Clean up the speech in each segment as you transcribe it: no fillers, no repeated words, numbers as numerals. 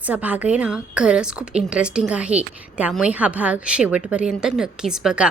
चा भाग आहे ना, खरंच खूप इंटरेस्टिंग आहे. त्यामुळे हा भाग शेवटपर्यंत नक्कीच बघा.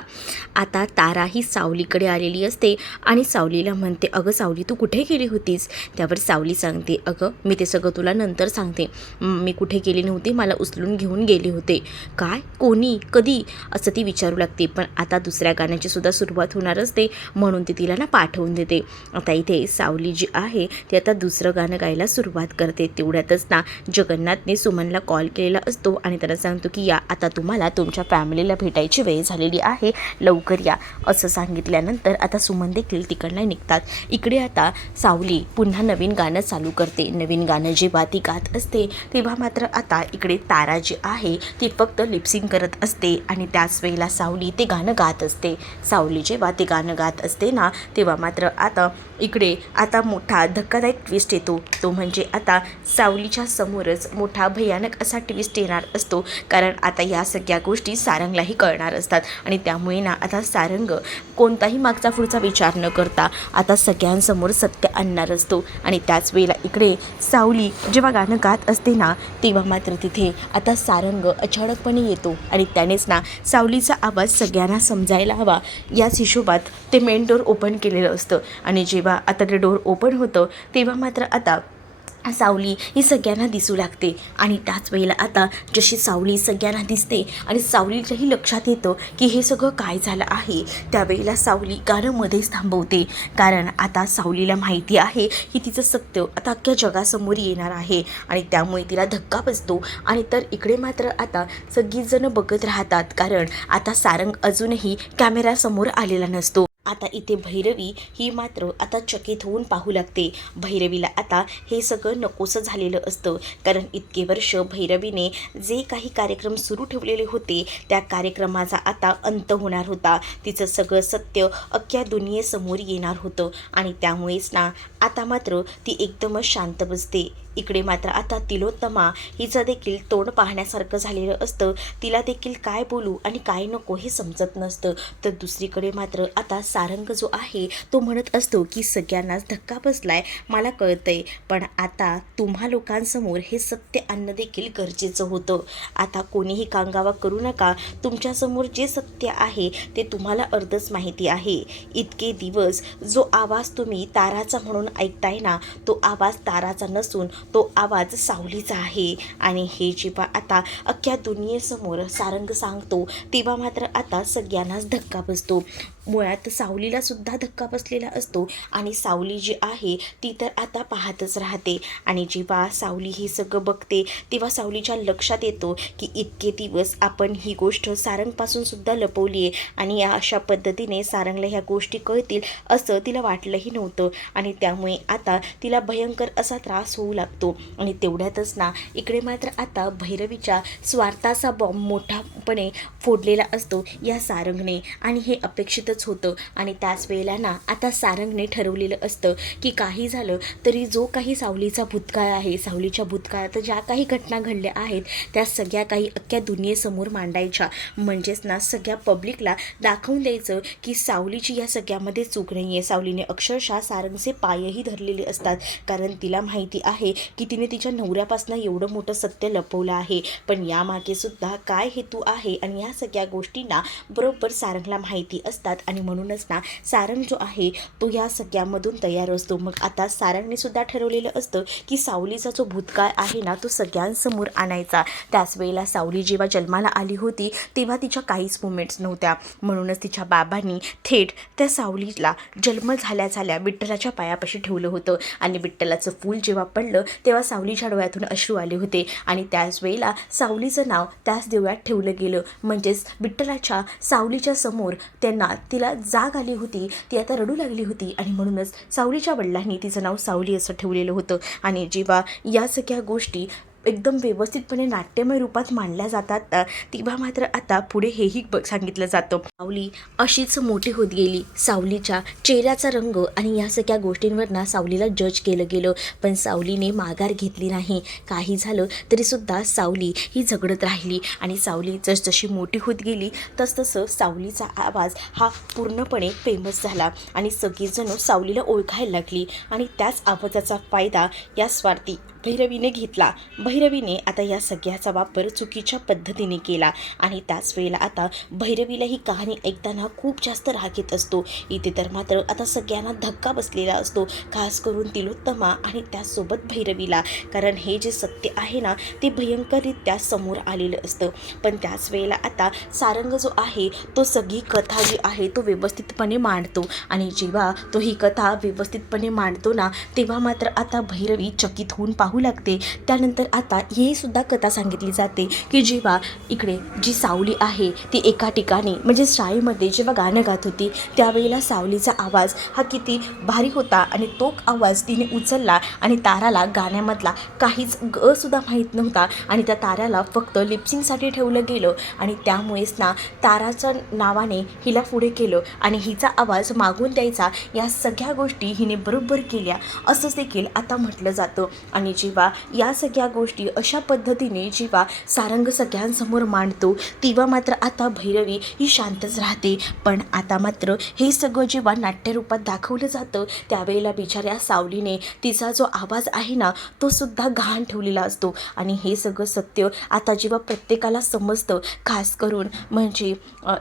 आता तारा ही सावलीकडे आलेली असते आणि सावलीला म्हणते, "अगं सावली, तू कुठे गेली होतीस?" त्यावर सावली सांगते, "अगं मी ते सगळं तुला नंतर सांगते. मी कुठे गेली नव्हती, मला उचलून घेऊन गेले होते." "काय? कोणी? कधी?" असं ती विचारू लागते. पण आता दुसऱ्या गाण्याची सुद्धा सुरुवात होणार असते, म्हणून ती तिला ना पाठवून देते. आता इथे सावली जी आहे ती आता दुसरं गाणं गायला सुरुवात करते. तेवढ्यातच ना जगन्नाथने सुमनला कॉल केलेला असतो आणि त्याला सांगतो की या, आता तुम्हाला तुमच्या फॅमिलीला भेटायची वेळ झालेली आहे, लवकर या. असं सांगितल्यानंतर आता सुमन देखील तिकडनं निघतात. इकडे आता सावली पुन्हा नवीन गाणं चालू करते. नवीन गाणं जेव्हा ती गात असते तेव्हा मात्र आता इकडे तारा जी आहे ती फक्त लिपसिंग करत असते आणि त्याच वेळेला सावली ते गाणं गात असते. सावली जेव्हा ते गाणं गात असते ना, तेव्हा मात्र आता इकडे आता मोठा धक्कादायक ट्विस्ट येतो. तो म्हणजे आता सावलीच्या समोरच मोठा भयानक असा ट्विस्ट येणार असतो. कारण आता या सगळ्या गोष्टी सारंगलाही कळणार असतात आणि त्यामुळे ना आता सारंग कोणताही मागचा पुढचा विचार न करता आता सगळ्यांसमोर सत्य आणणार असतो. आणि त्याच वेळेला इकडे सावली जेव्हा गाणं गात असते ना, तेव्हा मात्र तिथे आता सारंग अचानकपणे येतो आणि त्यानेच ना सावलीचा आवाज सगळ्यांना समजायला हवा याच हिशोबात ते मेन डोअर ओपन केलेलं असतं. आणि जेव्हा आता ते डोअर ओपन होतं तेव्हा मात्र आता सावली ही सगळ्यांना दिसू लागते. आणि त्याच वेळेला आता जशी सावली सगळ्यांना दिसते आणि सावलीच्याही लक्षात येतं की हे सगळं काय झालं आहे, त्यावेळेला सावली गाणं मध्येच थांबवते. कारण आता सावलीला माहिती आहे की तिचं सत्य आता अख्ख्या जगासमोर येणार आहे आणि त्यामुळे तिला धक्का बसतो. आणि तर इकडे मात्र आता सगळीजणं बघत राहतात, कारण आता सारंग अजूनही कॅमेऱ्यासमोर आलेला नसतो. आता इथे भैरवी ही मात्र आता चकित होऊन पाहू लागते. भैरवीला आता हे सगळं नकोसं झालेलं असतं, कारण इतके वर्ष भैरवीने जे काही कार्यक्रम सुरू ठेवलेले होते त्या कार्यक्रमाचा आता अंत होणार होता. तिचं सगळं सत्य अख्ख्या दुनियेसमोर येणार होतं आणि त्यामुळेच ना आता मात्र ती एकदमच शांत बसते. इकडे मात्र आता तिलोत्तमा हिचं देखील तोंड पाहण्यासारखं झालेलं असतं. तिला देखील काय बोलू आणि काय नको हे समजत नसतं. तर दुसरीकडे मात्र आता सारंग जो आहे तो म्हणत असतो की सगळ्यांनाच धक्का बसलाय, मला कळतंय, पण आता तुम्हा लोकांसमोर हे सत्य आणणं देखील गरजेचं होतं. आता कोणीही कांगावा करू नका, तुमच्यासमोर जे सत्य आहे ते तुम्हाला अर्धच माहिती आहे. इतके दिवस जो आवाज तुम्ही ताराचा म्हणून ऐकताय ना, तो आवाज ताराचा नसून तो आवाज सावलीचा आहे. आणि हे जेव्हा आता अख्ख्या दुनियेसमोर सारंग सांगतो तेव्हा मात्र आता सगळ्यांनाच धक्का बसतो. मुळात सावलीला सुद्धा धक्का बसलेला असतो आणि सावली जी आहे ती तर आता पाहतच राहते. आणि जेव्हा सावली हे सगळं बघते तेव्हा सावलीच्या लक्षात येतो की इतके दिवस आपण ही गोष्ट सारंगपासून सुद्धा लपवली आहे आणि या अशा पद्धतीने सारंगला ह्या गोष्टी कळतील असं तिला वाटलंही नव्हतं. आणि त्यामुळे आता तिला भयंकर असा त्रास होऊ लागतो. आणि तेवढ्यातच ना इकडे मात्र आता भैरवीच्या स्वार्थाचा बॉम्ब मोठापणे फोडलेला असतो या सारंगने, आणि हे अपेक्षितच होतं. आणि त्याच वेळेला ना आता सारंगने ठरवलेलं असतं की काही झालं तरी जो काही सावलीचा भूतकाळ आहे, सावलीच्या भूतकाळात ज्या काही घटना घडल्या आहेत त्या सगळ्या काही अख्ख्या दुनियेसमोर मांडायच्या. म्हणजेच ना सगळ्या पब्लिकला दाखवून द्यायचं की सावलीची या सगळ्यामध्ये चूक नाही आहे. सावलीने अक्षरशः सारंगचे पायही धरलेले असतात, कारण तिला माहिती आहे की तिने तिच्या नवऱ्यापासून एवढं मोठं सत्य लपवलं आहे. पण यामागे सुद्धा काय हेतू आहे आणि या सगळ्या गोष्टींना बरोबर सारंगला माहिती असतात. आणि म्हणूनच ना सारंग जो आहे तो या सगळ्यामधून तयार असतो. मग आता सारंगने सुद्धा ठरवलेलं असतं की सावलीचा जो भूतकाळ आहे ना तो सगळ्यांसमोर आणायचा. त्याच वेळेला सावली जेव्हा जन्माला आली होती तेव्हा तिच्या काहीच मुमेंट्स नव्हत्या, म्हणूनच तिच्या बाबांनी थेट त्या सावलीला जन्म झाल्या झाल्या विठ्ठलाच्या पायापाशी ठेवलं होतं. आणि विठ्ठलाचं फूल जेव्हा पडलं तेव्हा सावलीच्या डोळ्यातून अश्रू आले होते आणि त्याच वेळेला सावलीचं नाव त्याच देवळात ठेवलं गेलं. म्हणजेच विठ्ठलाच्या सावलीच्या समोर त्यांना तिला जाग आली होती, ती आता रडू लागली होती आणि म्हणूनच सावलीच्या वडिलांनी तिचं नाव सावली असं ठेवलेलं होतं. आणि जेव्हा या सगळ्या गोष्टी एकदम व्यवस्थितपणे नाट्यमय रूपात मांडल्या जातात तेव्हा मात्र आता पुढे हेही सांगितलं जातं, सावली अशीच मोठी होत गेली. सावलीच्या चेहऱ्याचा रंग आणि या सगळ्या गोष्टींवर ना सावलीला जज केलं गेलं, पण सावलीने माघार घेतली नाही. काही झालं तरीसुद्धा सावली ही झगडत राहिली. आणि सावली जसजशी मोठी होत गेली तसतसं सावलीचा आवाज हा पूर्णपणे फेमस झाला आणि सगळीजणं सावलीला ओळखायला लागली. आणि त्याच आवाजाचा फायदा या स्वार्थी भैरवीने घेतला. भैरवीने आता या सगळ्याचा वापर चुकीच्या पद्धतीने केला आणि त्याच वेळेला आता भैरवीला ही कहाणी ऐकताना खूप जास्त राग येत असतो. इथे तर मात्र आता सगळ्यांना धक्का बसलेला असतो, खास करून तिलोत्तमा आणि त्याचसोबत भैरवीला. कारण हे जे सत्य आहे ना ते भयंकररित्या समोर आलेलं असतं. पण त्याच वेळेला आता सारंग जो आहे तो सगळी कथा जी आहे तो व्यवस्थितपणे मांडतो आणि जेव्हा तो ही कथा व्यवस्थितपणे मांडतो ना तेव्हा मात्र आता भैरवी चकित होऊन पाहू लागते. त्यानंतर आता ही सुद्धा कथा सांगितली जाते की जेव्हा इकडे जी सावली आहे ती एका ठिकाणी म्हणजे शाळेमध्ये जेव्हा गाणं गात होती त्यावेळेला सावलीचा आवाज हा किती भारी होता आणि तो आवाज तिने उचलला आणि ताराला गाण्यामधला काहीच सुद्धा माहीत नव्हता आणि त्या ताऱ्याला फक्त लिपसिंगसाठी ठेवलं गेलं आणि त्यामुळेच ना ताराच्या नावाने हिला पुढे केलं आणि हिचा आवाज मागून द्यायचा. या सगळ्या गोष्टी हिने बरोबर केल्या असंच देखील आता म्हटलं जातं. आणि जेव्हा या सगळ्या गोष्टी अशा पद्धतीने जेव्हा सारंग सगळ्यांसमोर मांडतो तेव्हा मात्र आता भैरवी ही शांतच राहते. पण आता मात्र हे सगळं जेव्हा नाट्यरूपात दाखवलं जातं त्यावेळेला बिचाऱ्या सावलीने तिचा जो आवाज आहे ना तो सुद्धा गहाण ठेवलेला असतो. आणि हे सगळं सत्य आता जेव्हा प्रत्येकाला समजतं, खास करून म्हणजे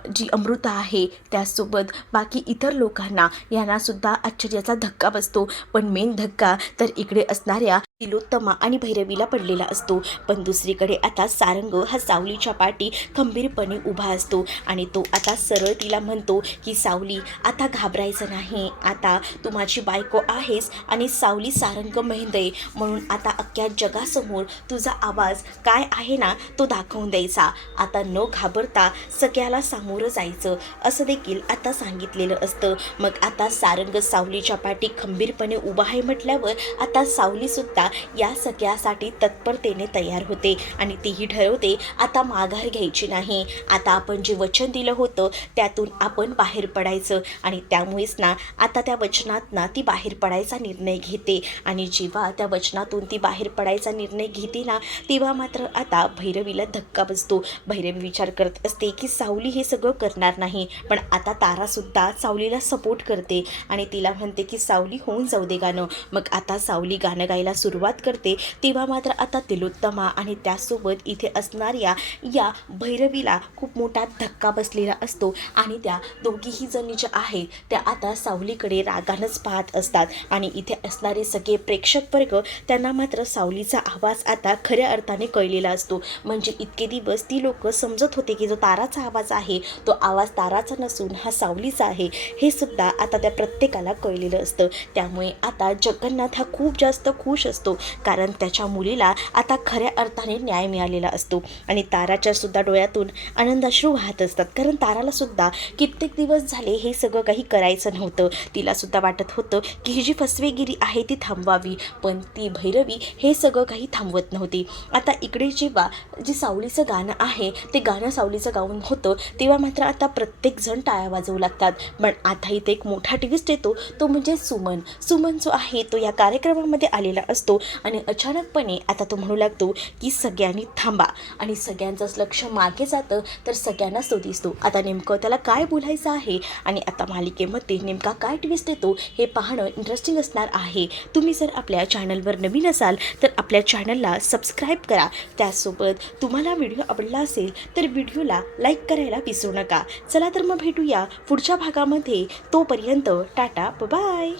जी अमृता आहे त्याचसोबत बाकी इतर लोकांना यांनासुद्धा आश्चर्याचा धक्का बसतो. पण मेन धक्का तर इकडे असणाऱ्या तिलोत्तमा आणि भैरवीला पडलेला असतो. पण दुसरीकडे आता सारंग हा सावलीच्या पाठी खंबीरपणे उभा असतो आणि तो आता सरळ तिला म्हणतो की सावली आता घाबरायचं नाही, आता तू माझी बायको आहेस आणि सावली सारंग मेहंदे म्हणून आता अख्ख्या जगासमोर तुझा आवाज काय आहे ना तो दाखवून द्यायचा. आता न घाबरता सगळ्याला सामोरं जायचं असं देखील आता सांगितलेलं असतं. मग आता सारंग सावलीच्या पाठी खंबीरपणे उभा आहे म्हटल्यावर आता सावलीसुद्धा या सगळ्यासाठी तत्परतेने तयार होते आणि तीही ठरवते आता माघार घ्यायची नाही. आता आपण जे वचन दिलं होतं त्यातून आपण बाहेर पडायचं आणि त्यामुळेच ना आता त्या वचनात ना ती बाहेर पडायचा निर्णय घेते. आणि जेव्हा त्या वचनातून ती बाहेर पडायचा निर्णय घेते ना तेव्हा मात्र आता भैरवीला धक्का बसतो. भैरवी विचार करत असते की सावली हे सगळं करणार नाही, पण आता तारासुद्धा सावलीला सपोर्ट करते आणि तिला म्हणते की सावली होऊन जाऊ दे गाणं. मग आता सावली गाणं गायला सुरुवात करते तेव्हा मात्र आता तिलोत्तमा आणि त्यासोबत इथे असणाऱ्या या भैरवीला खूप मोठा धक्का बसलेला असतो आणि त्या दोघीही जणी ज्या आहेत त्या आता सावलीकडे रागानंच पाहत असतात. आणि इथे असणारे सगळे प्रेक्षक वर्ग त्यांना मात्र सावलीचा आवाज आता खऱ्या अर्थाने कळलेला असतो. म्हणजे इतके दिवस ती लोक समजत होते की जो ताराचा आवाज आहे तो आवाज ताराचा नसून हा सावलीचा आहे, हे सुद्धा आता त्या प्रत्येकाला कळलेलं असतं. त्यामुळे आता जगन्नाथ हा खूप जास्त खुश असतो कारण त्याच्या मुलीला आता खऱ्या अर्थाने न्याय मिळालेला असतो. आणि ताराच्या सुद्धा डोळ्यातून आनंदाश्रू वाहत असतात कारण ताराला सुद्धा कित्येक दिवस झाले हे सगळं काही करायचं नव्हतं. तिला सुद्धा वाटत होतं की ही जी फसवेगिरी आहे ती थांबवावी, पण ती भैरवी हे सगळं काही थांबवत नव्हती. आता इकडे जेव्हा जे सावलीचं गाणं आहे ते गाणं सावलीचं गाऊन होतं तेव्हा मात्र आता प्रत्येकजण टाळ्या वाजवू लागतात. पण आता इथे एक मोठा ट्विस्ट येतो, तो म्हणजे सुमन जो आहे तो या कार्यक्रमामध्ये आलेला असतो आणि अचानकपणे आता तो म्हणू लागतो की सगळ्यांनी थांबा आणि सगळ्यांचंच लक्ष मागे जातं तर सगळ्यांनाच तो दिसतो. आता नेमकं त्याला काय बोलायचं आहे आणि आता मालिकेमध्ये नेमका काय ट्विस्ट येतो हे पाहणं इंटरेस्टिंग असणार आहे. तुम्ही जर आपल्या चॅनलवर नवीन असाल तर आपल्या चॅनलला सबस्क्राईब करा. त्याचसोबत तुम्हाला व्हिडिओ आवडला असेल तर व्हिडिओला लाईक करायला विसरू नका. चला तर मग भेटूया पुढच्या भागामध्ये. तोपर्यंत टाटा बाय.